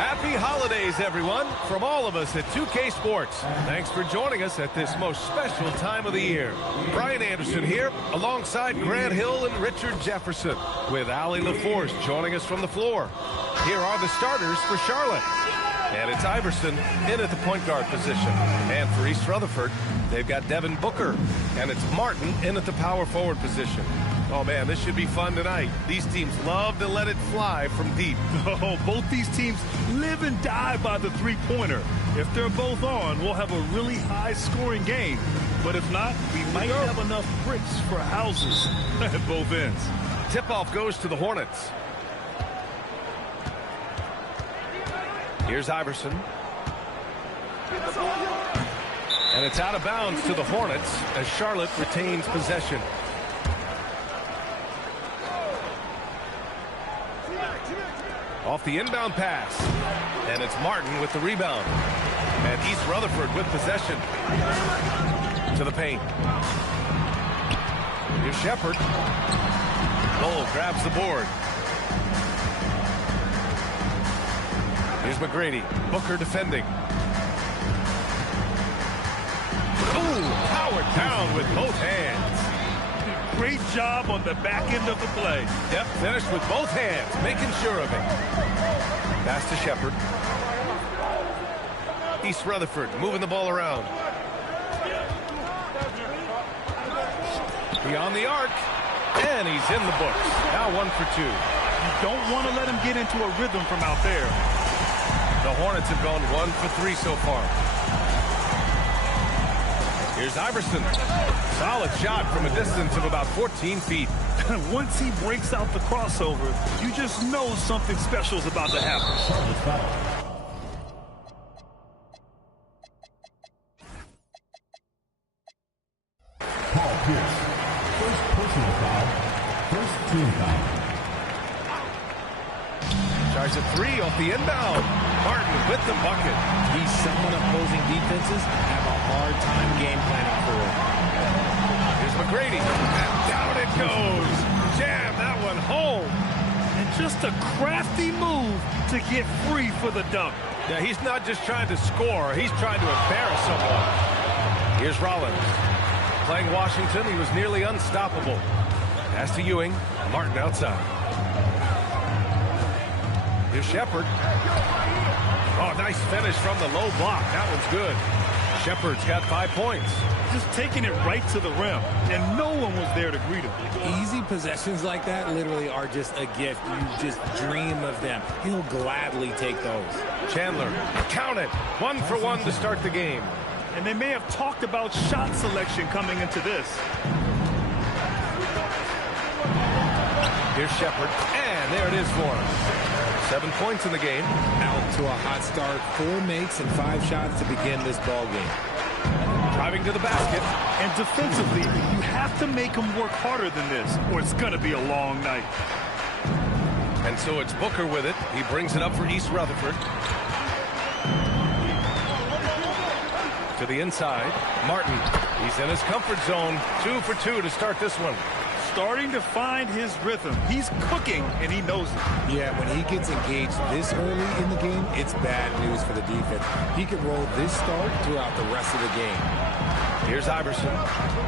Happy holidays, everyone, from all of us at 2K Sports. Thanks for joining us at this most special time of the year. Brian Anderson here, alongside Grant Hill and Richard Jefferson, with Allie LaForce joining us from the floor. Here are the starters for Charlotte. And it's Iverson in at the point guard position. And for East Rutherford, they've got Devin Booker. And it's Martin in at the power forward position. Oh, man, this should be fun tonight. These teams love to let it fly from deep. Oh, both these teams live and die by the three-pointer. If they're both on, we'll have a really high-scoring game. But if not, we might have enough bricks for houses at both ends. Tip-off goes to the Hornets. Here's Iverson. And it's out of bounds to the Hornets as Charlotte retains possession. Off the inbound pass. And it's Martin with the rebound. And East Rutherford with possession. To the paint. Here's Shepard. Lowell grabs the board. Here's McGrady. Booker defending. Ooh, powered down with both hands. Great job on the back end of the play. Yep, finished with both hands, making sure of it. Pass to Shepard. East Rutherford moving the ball around. Beyond the arc. And he's in the books. Now 1 for 2. You don't want to let him get into a rhythm from out there. The Hornets have gone 1 for 3 so far. Here's Iverson. Solid shot from a distance of about 14 feet. Once he breaks out the crossover, you just know something special is about to happen. Paul Pierce. First personal foul. First team foul. Tries a three off the inbound. Martin with the bucket. He's someone opposing defenses have a hard time game planning for. Here's McGrady. And down it goes. Jam that one home. And just a crafty move to get free for the dunk. Yeah, he's not just trying to score. He's trying to embarrass someone. Here's Rollins. Playing Washington, he was nearly unstoppable. Pass to Ewing. Martin outside. Here's Shepard. Oh, nice finish from the low block. That one's good. Shepard's got 5 points. Just taking it right to the rim, and no one was there to greet him. Easy possessions like that literally are just a gift. You just dream of them. He'll gladly take those. Chandler, count it. 1 for 1 to start the game. And they may have talked about shot selection coming into this. Here's Shepard, and there it is for him. 7 points in the game. Out to a hot start. 4 makes and 5 shots to begin this ball game. Driving to the basket. And defensively, you have to make them work harder than this, or it's going to be a long night. And so it's Booker with it. He brings it up for East Rutherford. To the inside. Martin. He's in his comfort zone. 2 for 2 to start this one. Starting to find his rhythm. He's cooking, and he knows it. Yeah, when he gets engaged this early in the game, it's bad news for the defense. He can roll this start throughout the rest of the game. Here's Iverson.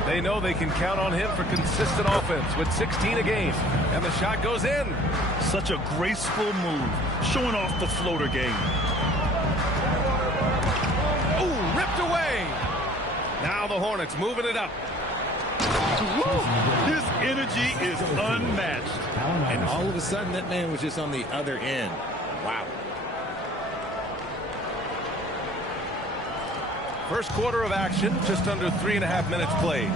They know they can count on him for consistent offense with 16 a game. And the shot goes in. Such a graceful move, showing off the floater game. Ooh, ripped away. Now the Hornets moving it up. Woo! His energy is unmatched. And all of a sudden, that man was just on the other end. Wow. First quarter of action, just under 3.5 minutes played.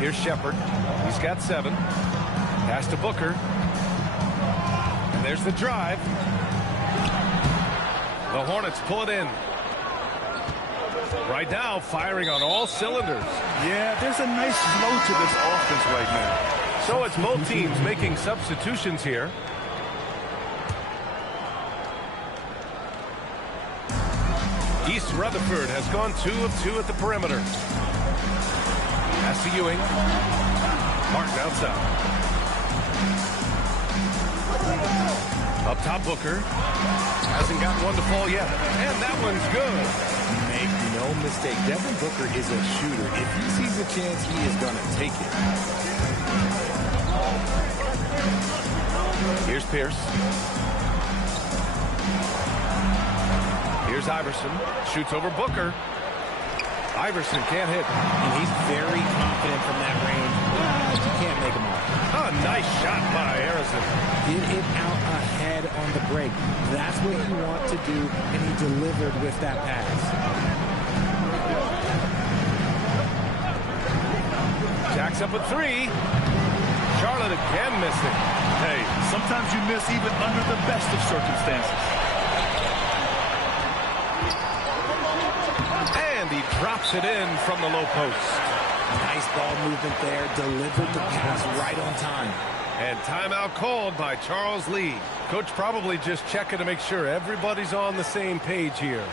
Here's Shepard. He's got 7. Pass to Booker. And there's the drive. The Hornets pull it in. Right now, firing on all cylinders. Yeah, there's a nice flow to this offense right now. So it's both teams making substitutions here. East Rutherford has gone 2 of 2 at the perimeter. Pass to Ewing. Martin outside. Up top, Booker. Hasn't gotten one to fall yet. And that one's good. Make no mistake, Devin Booker is a shooter. If he sees a chance, he is going to take it. Here's Pierce. Here's Iverson. Shoots over Booker. Iverson can't hit. And he's very confident from that range. But you can't make him off. A nice shot by Harrison. Get it out ahead on the break. That's what you want to do, and he delivered with that pass. Jacks up a three. Charlotte again missing. Hey, sometimes you miss even under the best of circumstances. And he drops it in from the low post. Nice ball movement there. Delivered the pass right on time. And timeout called by Charles Lee. Coach probably just checking to make sure everybody's on the same page here.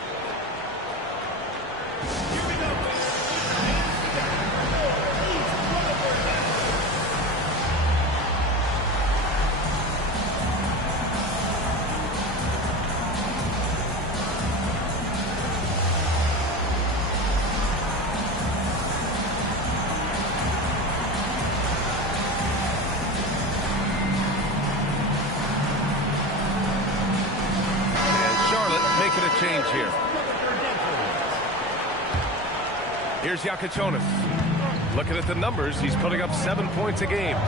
Making a change here. Here's Yakichonis. Looking at the numbers, he's putting up 7 points a game. A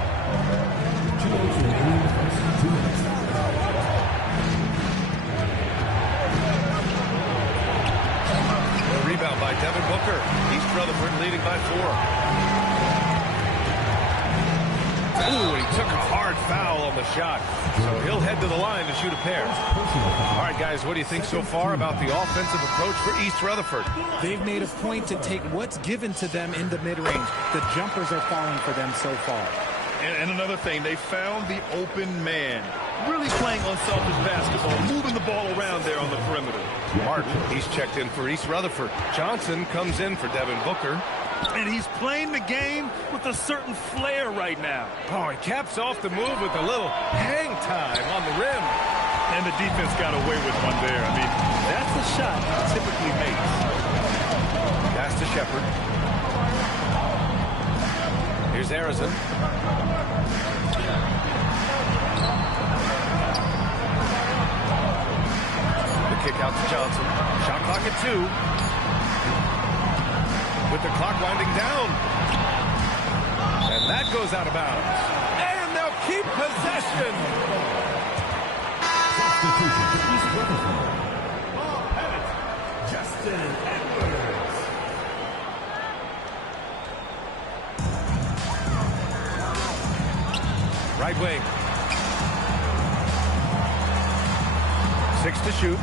rebound by Devin Booker. East Rutherford leading by 4. Ooh, he took a hard foul on the shot. So he'll head to the line to shoot a pair. All right, guys, what do you think so far about the offensive approach for East Rutherford? They've made a point to take what's given to them in the mid-range. The jumpers are falling for them so far. And another thing, they found the open man. Really playing unselfish basketball, moving the ball around there on the perimeter. Martin, he's checked in for East Rutherford. Johnson comes in for Devin Booker. And he's playing the game with a certain flair right now. Oh, he caps off the move with a little hang time on the rim. And the defense got away with one there. I mean, that's the shot he typically makes. Pass to Shepard. Here's Harrison. The kick out to Johnson. Shot clock at 2. With the clock winding down. And that goes out of bounds. And they'll keep possession. Justin Edwards. Right wing. 6 to shoot.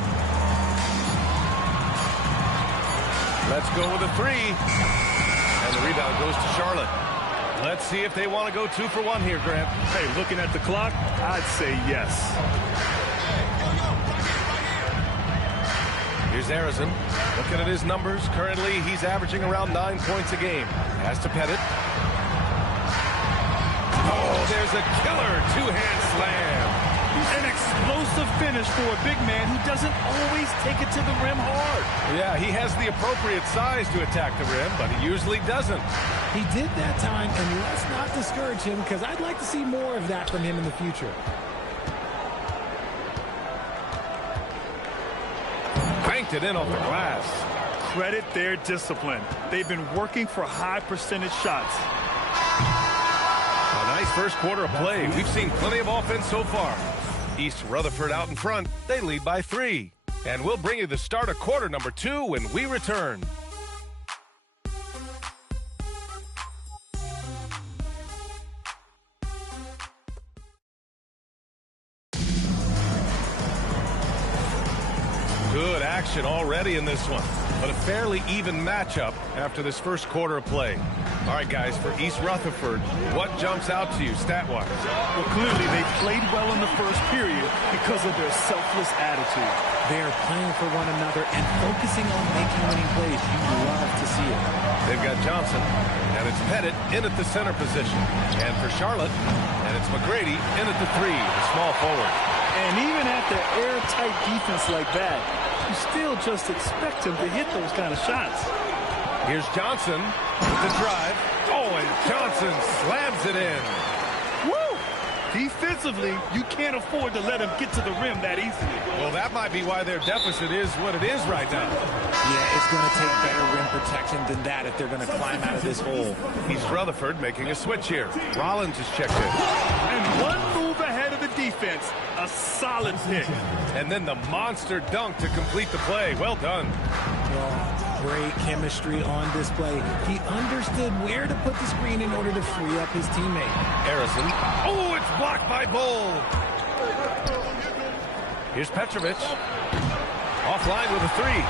Let's go with a 3. And the rebound goes to Charlotte. Let's see if they want to go 2 for 1 here, Grant. Hey, looking at the clock, I'd say yes. Here's Harrison. Looking at his numbers. Currently, he's averaging around 9 points a game. Pass to Pettit. Oh, there's a killer two-hand slam. An explosive finish for a big man who doesn't always take it to the rim hard. Yeah, he has the appropriate size to attack the rim, but he usually doesn't. He did that time, and let's not discourage him because I'd like to see more of that from him in the future. Banked it in off the glass. Credit their discipline. They've been working for high percentage shots. A nice first quarter of play. We've seen plenty of offense so far. East Rutherford out in front. They lead by 3. And we'll bring you the start of quarter number 2 when we return. Good action already in this one, but a fairly even matchup after this first quarter of play. All right, guys, for East Rutherford, what jumps out to you stat-wise? Well, clearly they played well in the first period because of their selfless attitude. They are playing for one another and focusing on making winning plays. You love to see it. They've got Johnson, and it's Pettit in at the center position. And for Charlotte, and it's McGrady in at the 3, the small forward. And even at the airtight defense like that, you still just expect him to hit those kind of shots. Here's Johnson with the drive. Oh, and Johnson slams it in. Woo! Defensively, you can't afford to let him get to the rim that easily. Well, that might be why their deficit is what it is right now. Yeah, it's going to take better rim protection than that if they're going to climb out of this hole. East Rutherford making a switch here. Rollins is checked in. And one move ahead of the defense. A solid pick. And then the monster dunk to complete the play. Well done. Well, great chemistry on display. He understood where to put the screen in order to free up his teammate. Harrison. Oh, it's blocked by Bull. Here's Petrovic. Offline with a three.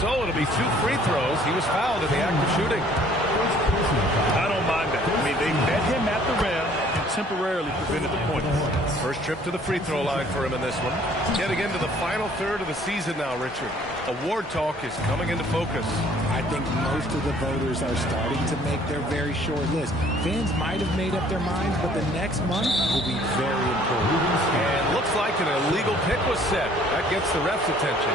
So it'll be 2 free throws. He was fouled in the act of shooting. I don't mind that. I mean, they met him at the rim and temporarily prevented the point. First trip to the free throw line for him in this one. Getting into the final third of the season now, Richard. Award talk is coming into focus. I think most of the voters are starting to make their very short list. Fans might have made up their minds, but the next month will be very important. And looks like an illegal pick was set. That gets the ref's attention.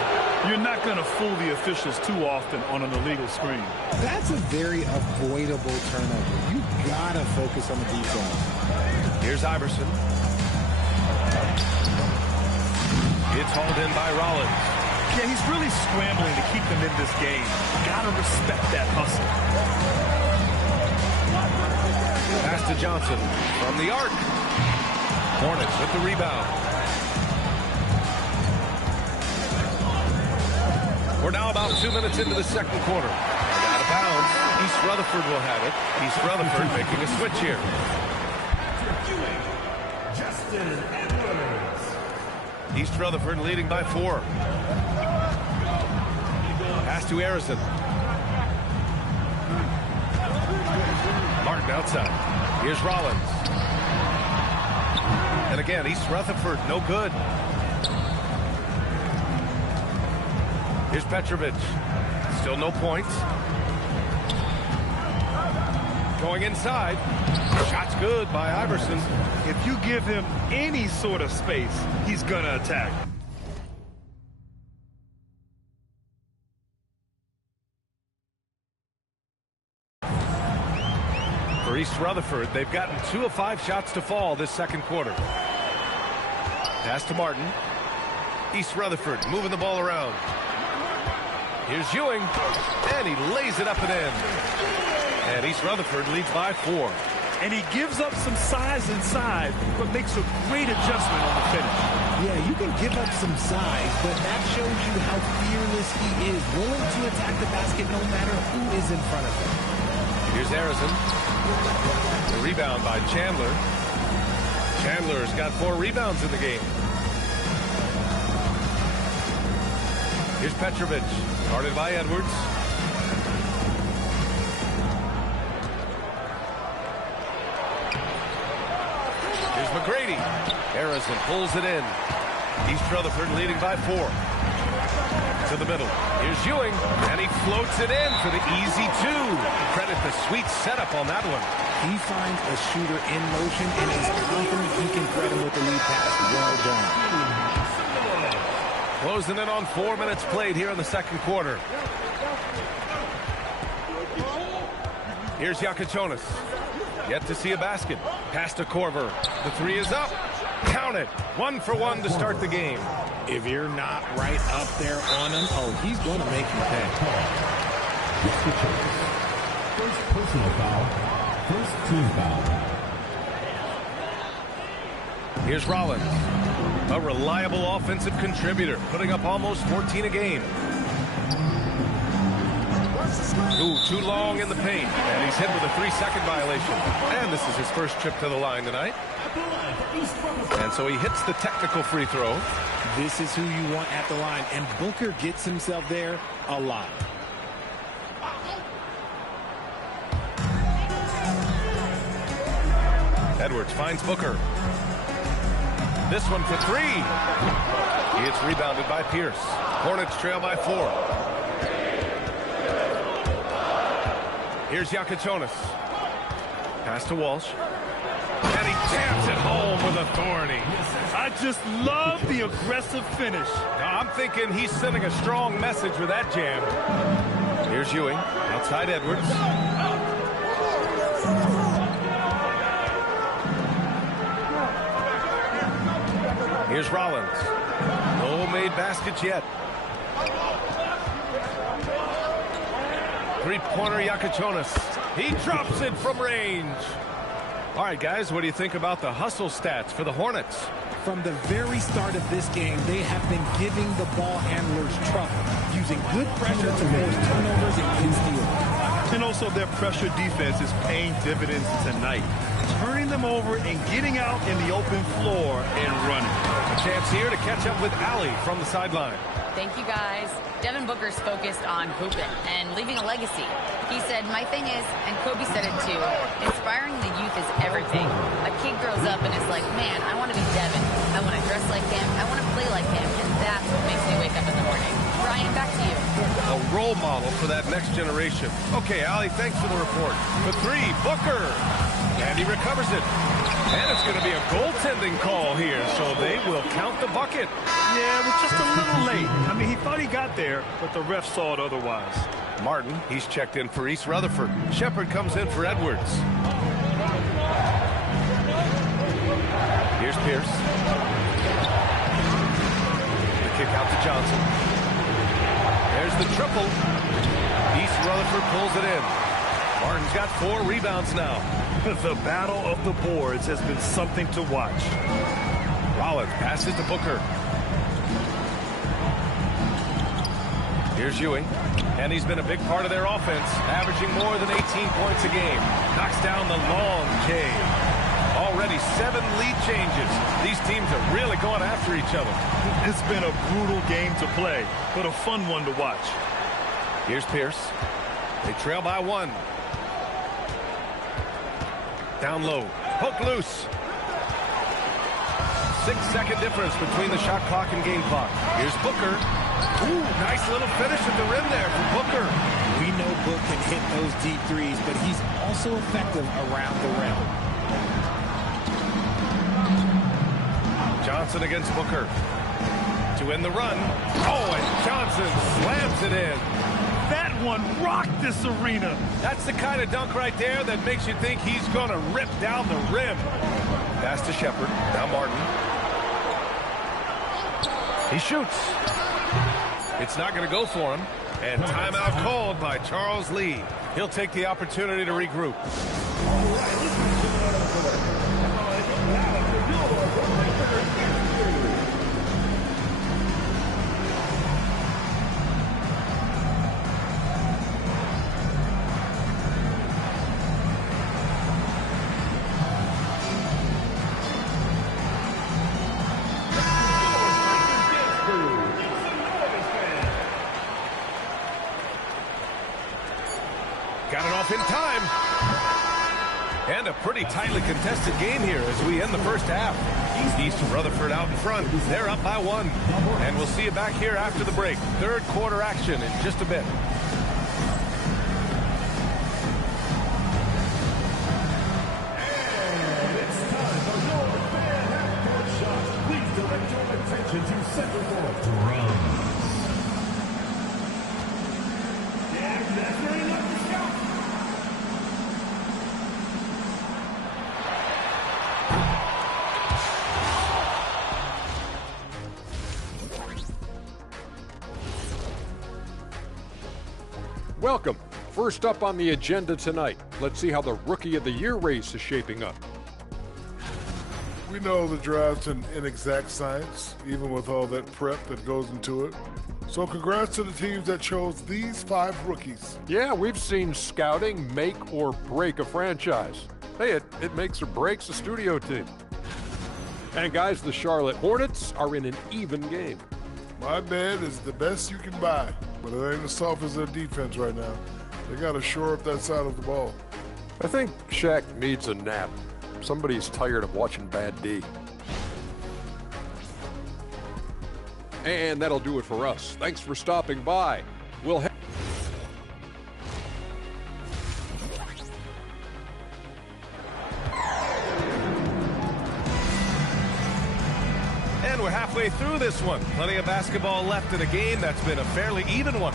You're not going to fool the officials too often on an illegal screen. That's a very avoidable turnover. You got to focus on the details. Here's Iverson. It's hauled in by Rollins. Yeah, he's really scrambling to keep them in this game. Got to respect that hustle. Pass to Johnson from the arc. Hornets with the rebound. We're now about 2 minutes into the second quarter. Out of bounds. East Rutherford will have it. East Rutherford making a switch here. East Rutherford leading by 4. Pass to Harrison. Martin outside. Here's Rollins. And again, East Rutherford, no good. Here's Petrovic. Still no points. Going inside. Shot's good by Iverson. If you give him any sort of space, he's going to attack. For East Rutherford, they've gotten 2 of 5 shots to fall this second quarter. Pass to Martin. East Rutherford moving the ball around. Here's Ewing, and he lays it up and in. And East Rutherford leads by 4. And he gives up some size inside, but makes a great adjustment on the finish. Yeah, you can give up some size, but that shows you how fearless he is, willing to attack the basket no matter who is in front of him. Here's Harrison. The rebound by Chandler. Chandler's got 4 rebounds in the game. Here's Petrovic, guarded by Edwards. Here's McGrady. Harrison pulls it in. East Rutherford leading by 4. To the middle. Here's Ewing, and he floats it in for the easy 2. Credit the sweet setup on that one. He finds a shooter in motion and is confident he can thread him with the lead pass. Well done. Closing in on 4 minutes played here in the second quarter. Here's Yakichonis. Yet to see a basket. Pass to Korver. The 3 is up. Count it. 1 for 1 to start the game. If you're not right up there on him, oh, he's going to make you pay. First personal foul. First team foul. Here's Rollins. A reliable offensive contributor, putting up almost 14 a game. Ooh, too long in the paint. And he's hit with a 3-second violation. And this is his first trip to the line tonight. And so he hits the technical free throw. This is who you want at the line. And Booker gets himself there a lot. Edwards finds Booker. This one for 3. It's rebounded by Pierce. Hornets trail by 4. Here's Yakichonis. Pass to Walsh. And he jams it home with authority. I just love the aggressive finish. Now, I'm thinking he's sending a strong message with that jam. Here's Ewing, outside Edwards. Here's Rollins. No made baskets yet. Three-pointer Yakachonis. He drops it from range. All right, guys, what do you think about the hustle stats for the Hornets? From the very start of this game, they have been giving the ball handlers trouble, using good pressure to force turnovers and get steals. And also their pressure defense is paying dividends tonight, turning them over and getting out in the open floor and running. A chance here to catch up with Allie from the sideline. Thank you, guys. Devin Booker's focused on hooping and leaving a legacy. He said, my thing is, and Kobe said it too, inspiring the youth is everything. A kid grows up and is like, man, I want to be Devin. I want to dress like him. I want to play like him. And that's what makes me wake up in the morning. Ryan, back to you. A role model for that next generation. Okay, Allie, thanks for the report. For three, Booker. And he recovers it. And it's going to be a goaltending call here, so they will count the bucket. Yeah, it was just a little late. I mean, he thought he got there, but the ref saw it otherwise. Martin, he's checked in for East Rutherford. Shepard comes in for Edwards. Here's Pierce. The kick out to Johnson. There's the triple. East Rutherford pulls it in. Martin's got 4 rebounds now. The battle of the boards has been something to watch. Rollins passes to Booker. Here's Ewing. And he's been a big part of their offense, averaging more than 18 points a game. Knocks down the long J. Already 7 lead changes. These teams are really going after each other. It's been a brutal game to play, but a fun one to watch. Here's Pierce. They trail by 1. Down low. Hook loose. 6-second difference between the shot clock and game clock. Here's Booker. Ooh, nice little finish at the rim there for Booker. We know Book can hit those deep threes, but he's also effective around the rim. Johnson against Booker. To end the run. Oh, and Johnson slams it in. That one rocked this arena. That's the kind of dunk right there that makes you think he's going to rip down the rim. Pass to Shepard. Now Martin. He shoots. It's not going to go for him. And timeout called by Charles Lee. He'll take the opportunity to regroup. Got it off in time. And a pretty tightly contested game here as we end the first half. East Rutherford out in front. They're up by 1. And we'll see you back here after the break. Third quarter action in just a bit. And it's time for your fan half-court shot. Please direct your attention to center court. Drums. And that's where he left the shot. Welcome. First up on the agenda tonight, let's see how the Rookie of the Year race is shaping up. We know the draft's an inexact science, even with all that prep that goes into it. So congrats to the teams that chose these 5 rookies. Yeah, we've seen scouting make or break a franchise. Hey, it makes or breaks a studio team. And guys, the Charlotte Hornets are in an even game. My bed is the best you can buy, but it ain't as soft as their defense right now. They got to shore up that side of the ball. I think Shaq needs a nap. Somebody's tired of watching Bad D. And that'll do it for us. Thanks for stopping by. We'll we're halfway through this one. Plenty of basketball left in a game that's been a fairly even one.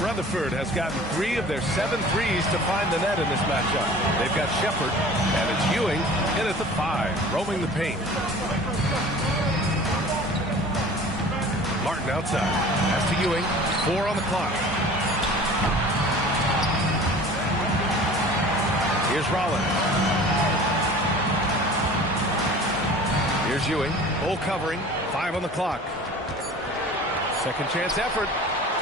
Rutherford has gotten 3 of their 7 threes to find the net in this matchup. They've got Shepard, and it's Ewing in at the 5, roaming the paint. Martin outside. Pass to Ewing. 4 on the clock. Here's Rollins. Here's Ewing. Full covering. 5 on the clock. Second chance effort.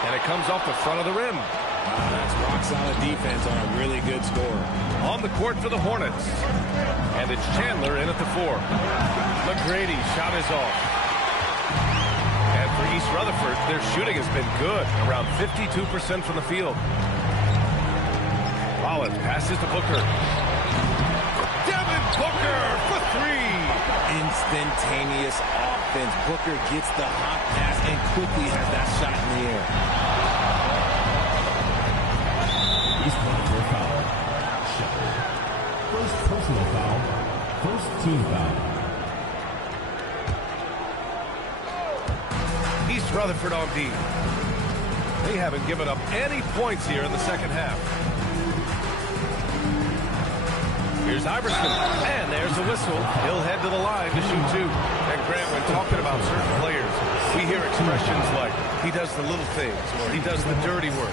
And it comes off the front of the rim. That's rock-solid defense on a really good score. On the court for the Hornets. And it's Chandler in at the 4. McGrady's shot is off. And for East Rutherford, their shooting has been good, around 52% from the field. Rollins passes to Booker. Devin Booker for 3. Instantaneous offense. Booker gets the hot pass and quickly has that shot in the air. East Rutherford foul. Shep. First personal foul. First team foul. East Rutherford on D. They haven't given up any points here in the second half. Here's Iverson, and there's a whistle. He'll head to the line to shoot 2. And Grant, when talking about certain players, we hear expressions like, he does the little things, or he does the dirty work.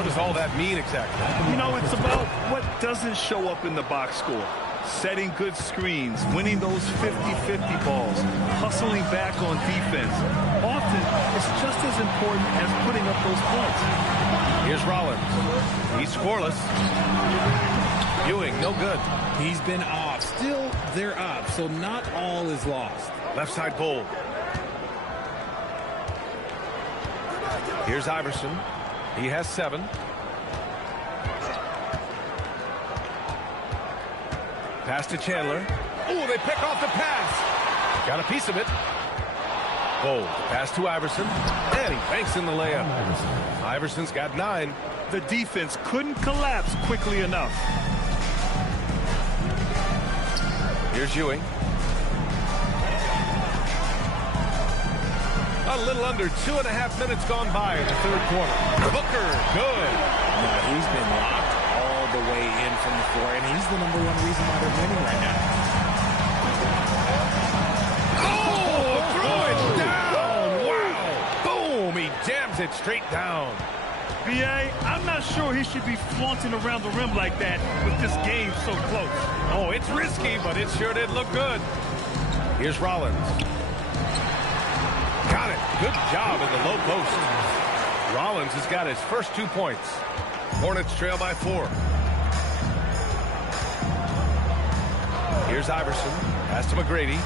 What does all that mean exactly? You know, it's about what doesn't show up in the box score. Setting good screens, winning those 50-50 balls, hustling back on defense. Often, it's just as important as putting up those points. Here's Rollins. He's scoreless. Ewing, no good. He's been off. Still, they're up, so not all is lost. Left side pull. Here's Iverson. He has 7. Pass to Chandler. Oh, they pick off the pass. Got a piece of it. Bold. Pass to Iverson. And he banks in the layup. Iverson's got 9. The defense couldn't collapse quickly enough. Here's Ewing. A little under 2.5 minutes gone by in the third quarter. Booker, good. No, he's been locked all the way in from the floor, and he's the number 1 reason why they're winning right now. Oh, throw it down. Wow. Boom, he jams it straight down. B.A., I'm not sure he should be flaunting around the rim like that with this game so close. Oh, it's risky, but it sure did look good. Here's Rollins. Got it. Good job in the low post. Rollins has got his first 2 points. Hornets trail by 4. Here's Iverson. Pass to McGrady.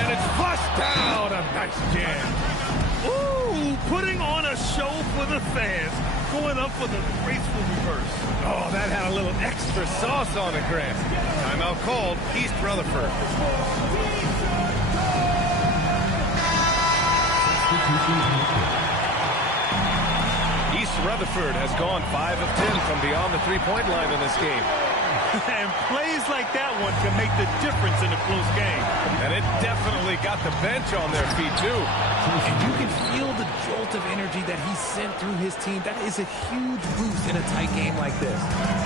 And it's flushed down. A nice jam. Ooh, putting on a show for the fans. Going up for the graceful reverse. Oh, that had a little extra sauce on it, Grant. Timeout called. East Rutherford. East Rutherford has gone 5 of 10 from beyond the 3-point line in this game. And plays like that one can make the difference in a close game. And it definitely got the bench on their feet, too. And you can feel the jolt of energy that he sent through his team. That is a huge boost in a tight game like this.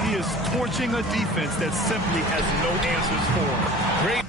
He is torching a defense that simply has no answers for him. Great